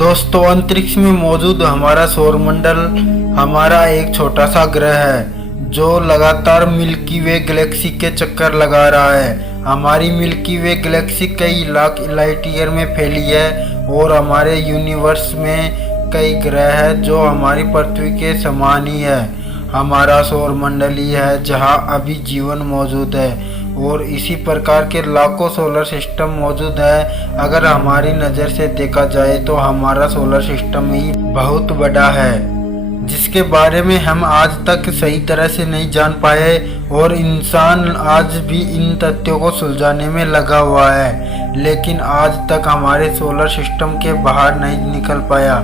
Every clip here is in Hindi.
दोस्तों, अंतरिक्ष में मौजूद हमारा सौरमंडल हमारा एक छोटा सा ग्रह है जो लगातार मिल्की वे गैलेक्सी के चक्कर लगा रहा है। हमारी मिल्की वे गैलेक्सी कई लाख लाइट ईयर में फैली है और हमारे यूनिवर्स में कई ग्रह हैं जो हमारी पृथ्वी के समान ही है। हमारा सौरमंडल ही है जहां अभी जीवन मौजूद है और इसी प्रकार के लाखों सोलर सिस्टम मौजूद है। अगर हमारी नज़र से देखा जाए तो हमारा सोलर सिस्टम ही बहुत बड़ा है जिसके बारे में हम आज तक सही तरह से नहीं जान पाए और इंसान आज भी इन तथ्यों को सुलझाने में लगा हुआ है, लेकिन आज तक हमारे सोलर सिस्टम के बाहर नहीं निकल पाया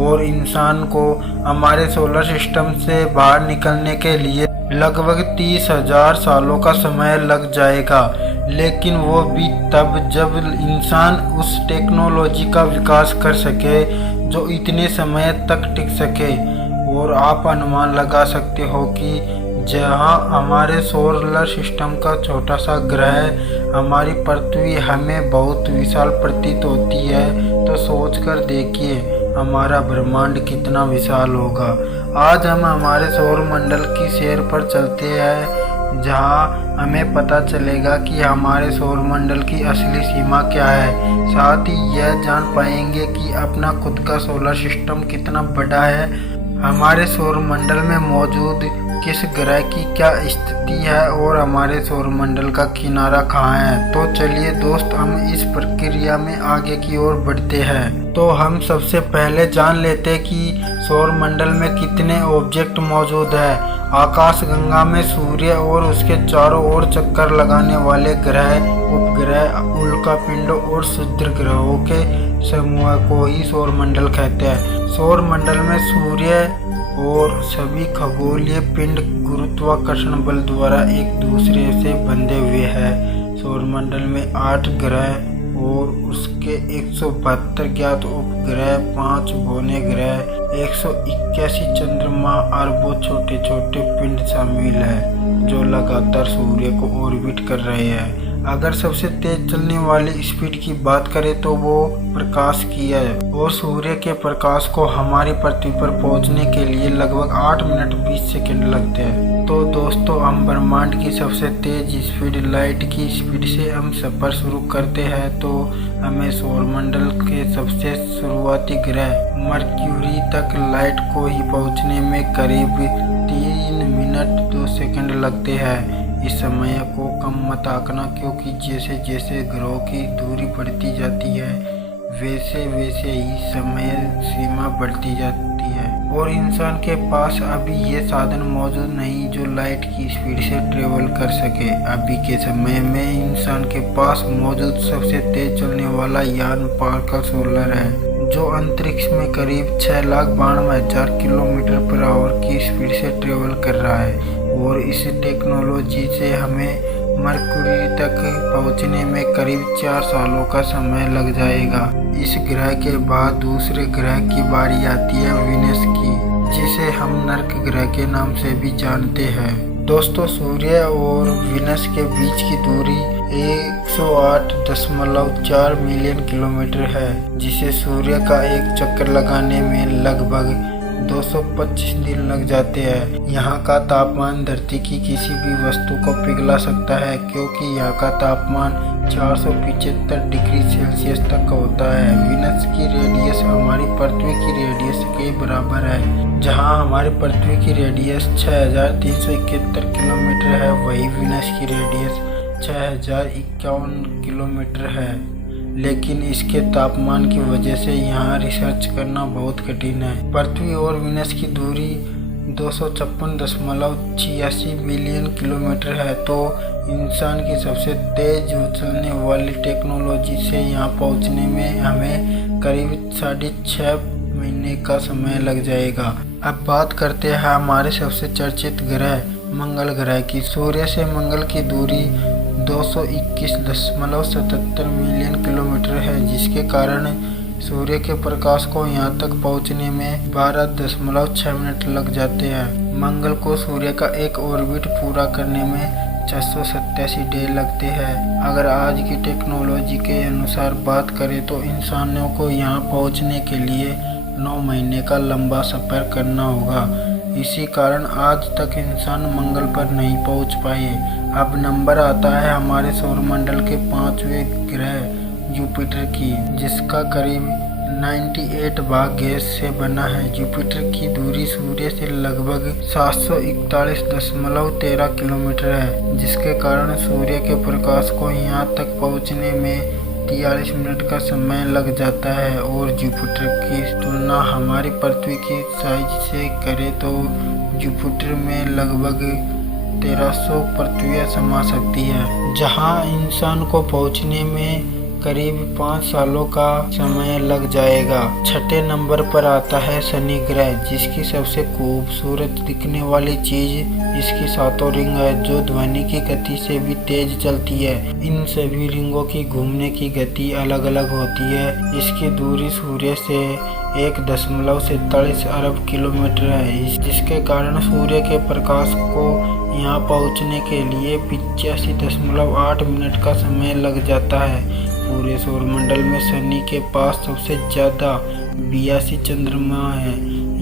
और इंसान को हमारे सोलर सिस्टम से बाहर निकलने के लिए लगभग 30,000 सालों का समय लग जाएगा। लेकिन वो भी तब जब इंसान उस टेक्नोलॉजी का विकास कर सके जो इतने समय तक टिक सके। और आप अनुमान लगा सकते हो कि जहां हमारे सोलर सिस्टम का छोटा सा ग्रह हमारी पृथ्वी हमें बहुत विशाल प्रतीत होती है, तो सोचकर देखिए हमारा ब्रह्मांड कितना विशाल होगा। आज हम हमारे सौरमंडल की सैर पर चलते हैं जहां हमें पता चलेगा कि हमारे सौरमंडल की असली सीमा क्या है। साथ ही यह जान पाएंगे कि अपना खुद का सोलर सिस्टम कितना बड़ा है, हमारे सौरमंडल में मौजूद किस ग्रह की क्या स्थिति है और हमारे सौरमंडल का किनारा कहाँ है। तो चलिए दोस्त, हम इस प्रक्रिया में आगे की ओर बढ़ते हैं। तो हम सबसे पहले जान लेते हैं कि सौरमंडल में कितने ऑब्जेक्ट मौजूद है। आकाश गंगा में सूर्य और उसके चारों ओर चक्कर लगाने वाले ग्रह, उपग्रह, उल्कापिंड और क्षुद्र ग्रहों के समूह को ही सौरमंडल कहते हैं। सौरमंडल में सूर्य और सभी खगोलीय पिंड गुरुत्वाकर्षण बल द्वारा एक दूसरे से बंधे हुए हैं। सौरमंडल में 8 ग्रह और उसके 172 ज्ञात उपग्रह, 5 बौने ग्रह, 181 चंद्रमा, अरबों छोटे छोटे पिंड शामिल हैं जो लगातार सूर्य को ऑर्बिट कर रहे हैं। अगर सबसे तेज चलने वाली स्पीड की बात करें तो वो प्रकाश की है और सूर्य के प्रकाश को हमारी पृथ्वी पर पहुंचने के लिए लगभग 8 मिनट 20 सेकंड लगते हैं। तो दोस्तों, हम ब्रह्मांड की सबसे तेज स्पीड लाइट की स्पीड से हम सफर शुरू करते हैं तो हमें सौरमंडल के सबसे शुरुआती ग्रह मर्क्यूरी तक लाइट को ही पहुंचने में करीब 3 मिनट 2 सेकंड लगते हैं। इस समय को कम मत आंकना, क्योंकि जैसे जैसे ग्रहों की दूरी बढ़ती जाती है वैसे वैसे ही समय सीमा बढ़ती जाती है और इंसान के पास अभी ये साधन मौजूद नहीं जो लाइट की स्पीड से ट्रेवल कर सके। अभी के समय में इंसान के पास मौजूद सबसे तेज चलने वाला यान पार्कर सोलर है जो अंतरिक्ष में करीब 6,92,000 किलोमीटर पर आवर की स्पीड से ट्रेवल कर रहा है और इस टेक्नोलॉजी से हमें मरकुरी तक पहुंचने में करीब 4 सालों का समय लग जाएगा। इस ग्रह के बाद दूसरे ग्रह की बारी आती है विनस की, जिसे हम नर्क ग्रह के नाम से भी जानते हैं। दोस्तों, सूर्य और विनस के बीच की दूरी 108.4 मिलियन किलोमीटर है, जिसे सूर्य का एक चक्कर लगाने में लगभग 225 दिन लग जाते हैं। यहाँ का तापमान धरती की किसी भी वस्तु को पिघला सकता है क्योंकि यहाँ का तापमान 475 डिग्री सेल्सियस तक होता है। विनस की रेडियस हमारी पृथ्वी की रेडियस के बराबर है। जहाँ हमारी पृथ्वी की रेडियस 6,371 किलोमीटर है, वही विनस की रेडियस 6,051 किलोमीटर है। लेकिन इसके तापमान की वजह से यहाँ रिसर्च करना बहुत कठिन है। पृथ्वी और विनस की दूरी 256.86 मिलियन किलोमीटर है, तो इंसान की सबसे तेज चलने वाली टेक्नोलॉजी से यहाँ पहुँचने में हमें करीब 6.5 महीने का समय लग जाएगा। अब बात करते हैं हमारे सबसे चर्चित ग्रह मंगल ग्रह की। सूर्य से मंगल की दूरी 221.77 मिलियन किलोमीटर है, जिसके कारण सूर्य के प्रकाश को यहाँ तक पहुँचने में 12.6 मिनट लग जाते हैं। मंगल को सूर्य का एक ऑर्बिट पूरा करने में 687 डे लगते हैं। अगर आज की टेक्नोलॉजी के अनुसार बात करें तो इंसानों को यहाँ पहुँचने के लिए 9 महीने का लंबा सफ़र करना होगा। इसी कारण आज तक इंसान मंगल पर नहीं पहुँच पाए। अब नंबर आता है हमारे सौरमंडल के 5वें ग्रह जुपिटर की, जिसका करीब 98 भाग गैस से बना है। जुपिटर की दूरी सूर्य से लगभग 741.13 किलोमीटर है, जिसके कारण सूर्य के प्रकाश को यहाँ तक पहुँचने में 43 मिनट का समय लग जाता है। और जुपिटर की तुलना हमारी पृथ्वी की साइज से करें तो जुपिटर में लगभग 1300 पृथ्वियाँ समा सकती है, जहाँ इंसान को पहुँचने में करीब 5 सालों का समय लग जाएगा। छठे नंबर पर आता है शनि ग्रह, जिसकी सबसे खूबसूरत दिखने वाली चीज इसकी 7 रिंग है, जो ध्वनि की गति से भी तेज चलती है। इन सभी रिंगों की घूमने की गति अलग अलग होती है। इसकी दूरी सूर्य से 1.47 अरब किलोमीटर है, जिसके कारण सूर्य के प्रकाश को यहाँ पहुँचने के लिए 85.8 मिनट का समय लग जाता है। पूरे सौरमंडल में शनि के पास सबसे ज़्यादा 82 चंद्रमा है।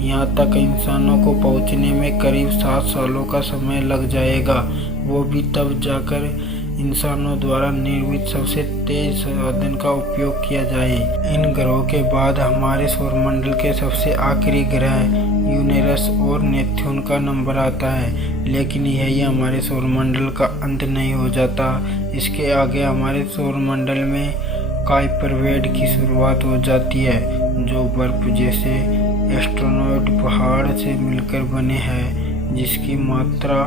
यहाँ तक इंसानों को पहुँचने में करीब 7 सालों का समय लग जाएगा, वो भी तब जाकर इंसानों द्वारा निर्मित सबसे तेज साधन का उपयोग किया जाए। इन ग्रहों के बाद हमारे सौरमंडल के सबसे आखिरी ग्रह यूरेनस और नेपच्यून का नंबर आता है, लेकिन यही हमारे सौरमंडल का अंत नहीं हो जाता। इसके आगे हमारे सौरमंडल में कुइपर बेल्ट की शुरुआत हो जाती है, जो बर्फ जैसे एस्ट्रोनॉइड पहाड़ से मिलकर बने हैं, जिसकी मात्रा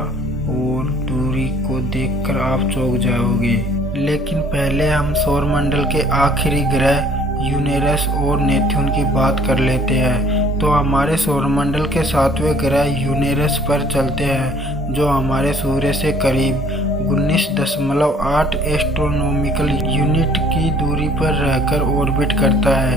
और दूरी को देखकर आप चौंक जाओगे। लेकिन पहले हम सौरमंडल के आखिरी ग्रह यूरेनस और नेपच्यून की बात कर लेते हैं। तो हमारे सौरमंडल के 7वें ग्रह यूरेनस पर चलते हैं, जो हमारे सूर्य से करीब 19.8 एस्ट्रोनॉमिकल यूनिट की दूरी पर रहकर ऑर्बिट करता है।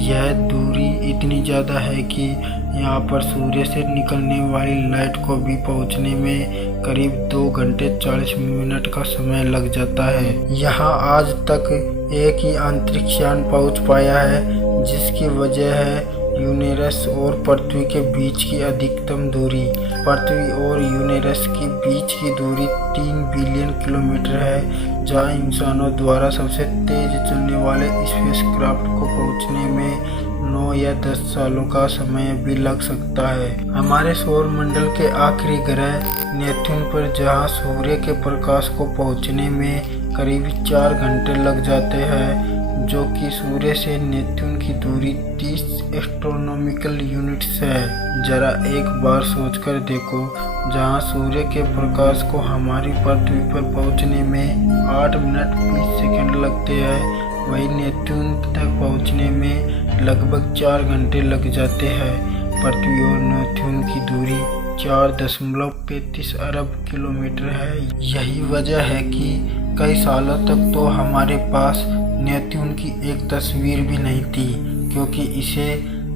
यह दूरी इतनी ज़्यादा है कि यहाँ पर सूर्य से निकलने वाली लाइट को भी पहुँचने में करीब 2 घंटे 40 मिनट का समय लग जाता है। यहाँ आज तक एक ही अंतरिक्ष यान पहुँच पाया है, जिसकी वजह है यूरेनस और पृथ्वी के बीच की अधिकतम दूरी। पृथ्वी और यूरेनस के बीच की दूरी 3 बिलियन किलोमीटर है, जहाँ इंसानों द्वारा सबसे तेज चलने वाले स्पेसक्राफ्ट को पहुंचने में 9 या 10 सालों का समय भी लग सकता है। हमारे सौरमंडल के आखिरी ग्रह नेपच्यून पर जहाँ सूर्य के प्रकाश को पहुंचने में करीब 4 घंटे लग जाते हैं, जो कि सूर्य से नेपच्यून की दूरी 30 एस्ट्रोनॉमिकल यूनिट्स है। जरा एक बार सोचकर देखो, जहां सूर्य के प्रकाश को हमारी पृथ्वी पर पहुंचने में 8 मिनट 20 सेकंड लगते हैं, वही नेपच्यून तक पहुंचने में लगभग 4 घंटे लग जाते हैं। पृथ्वी और नेपच्यून की दूरी 4.35 अरब किलोमीटर है। यही वजह है कि कई सालों तक तो हमारे पास नेपच्यून की एक तस्वीर भी नहीं थी, क्योंकि इसे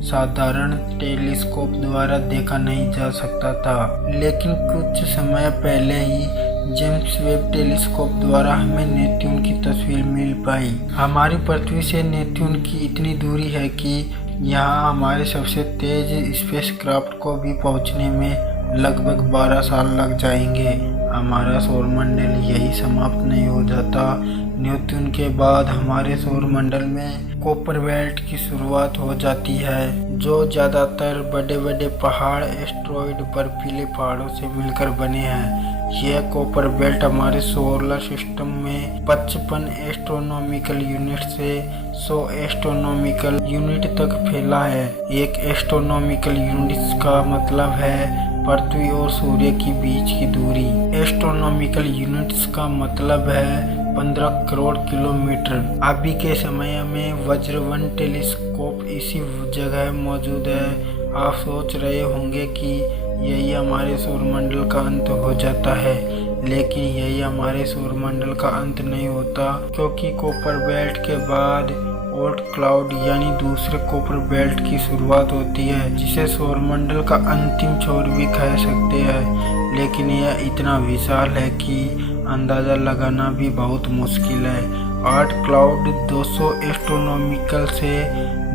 साधारण टेलीस्कोप द्वारा देखा नहीं जा सकता था। लेकिन कुछ समय पहले ही जेम्स वेब टेलीस्कोप द्वारा हमें नेपच्यून की तस्वीर मिल पाई। हमारी पृथ्वी से नेपच्यून की इतनी दूरी है कि यहाँ हमारे सबसे तेज स्पेसक्राफ्ट को भी पहुँचने में लगभग 12 साल लग जाएंगे। हमारा सौरमंडल यही समाप्त नहीं हो जाता। नेपच्यून के बाद हमारे सौरमंडल में कुइपर बेल्ट की शुरुआत हो जाती है, जो ज़्यादातर बड़े बड़े पहाड़ एस्ट्रॉइड बर्फीले पहाड़ों से मिलकर बने हैं। यह कुइपर बेल्ट हमारे सोलर सिस्टम में 55 एस्ट्रोनॉमिकल यूनिट से 100 एस्ट्रोनॉमिकल यूनिट तक फैला है। एक एस्ट्रोनॉमिकल यूनिट का मतलब है पृथ्वी और सूर्य के बीच की दूरी। एस्ट्रोनॉमिकल यूनिट्स का मतलब है 15 करोड़ किलोमीटर। अभी के समय में वज्रवन टेलीस्कोप इसी जगह मौजूद है। आप सोच रहे होंगे कि यही हमारे सौरमंडल का अंत हो जाता है, लेकिन यही हमारे सौरमंडल का अंत नहीं होता, क्योंकि कुइपर बेल्ट के बाद ओर्ट क्लाउड यानी दूसरे कुइपर बेल्ट की शुरुआत होती है, जिसे सौरमंडल का अंतिम छोर भी कह सकते हैं। लेकिन यह इतना विशाल है कि अंदाज़ा लगाना भी बहुत मुश्किल है। ऑर्ट क्लाउड 200 एस्ट्रोनॉमिकल से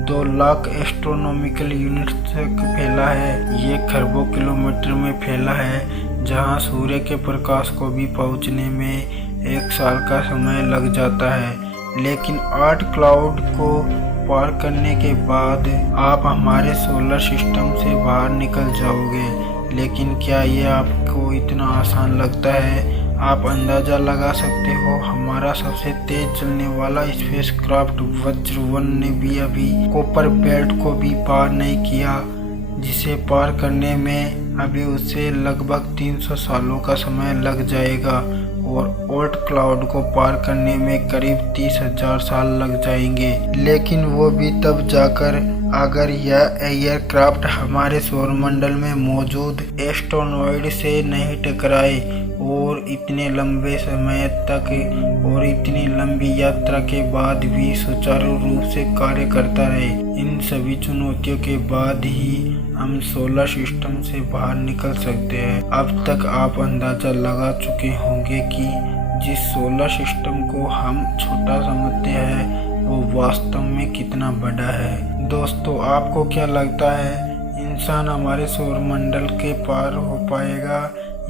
2 लाख एस्ट्रोनॉमिकल यूनिट्स तक फैला है। ये खरबों किलोमीटर में फैला है, जहां सूर्य के प्रकाश को भी पहुंचने में 1 साल का समय लग जाता है। लेकिन ऑर्ट क्लाउड को पार करने के बाद आप हमारे सोलर सिस्टम से बाहर निकल जाओगे। लेकिन क्या ये आपको इतना आसान लगता है? आप अंदाज़ा लगा सकते हो, हमारा सबसे तेज चलने वाला स्पेसक्राफ्ट वज्र-1 ने भी अभी कॉपर बेल्ट को भी पार नहीं किया, जिसे पार करने में अभी उसे लगभग 300 सालों का समय लग जाएगा और ऑर्ट क्लाउड को पार करने में करीब 30,000 साल लग जाएंगे। लेकिन वो भी तब जाकर, अगर यह एयरक्राफ्ट हमारे सौरमंडल में मौजूद एस्ट्रोनॉइड से नहीं टकराए और इतने लंबे समय तक और इतनी लंबी यात्रा के बाद भी सुचारू रूप से कार्य करता रहे। इन सभी चुनौतियों के बाद ही हम सोलर सिस्टम से बाहर निकल सकते हैं। अब तक आप अंदाज़ा लगा चुके होंगे कि जिस सोलर सिस्टम को हम छोटा समझते हैं वो वास्तव में कितना बड़ा है। दोस्तों, आपको क्या लगता है, इंसान हमारे सौरमंडल के पार हो पाएगा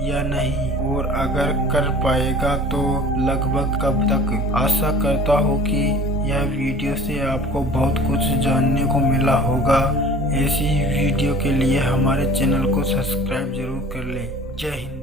या नहीं, और अगर कर पाएगा तो लगभग कब तक? आशा करता हूँ कि यह वीडियो से आपको बहुत कुछ जानने को मिला होगा। ऐसी ही वीडियो के लिए हमारे चैनल को सब्सक्राइब जरूर कर लें। जय हिंद।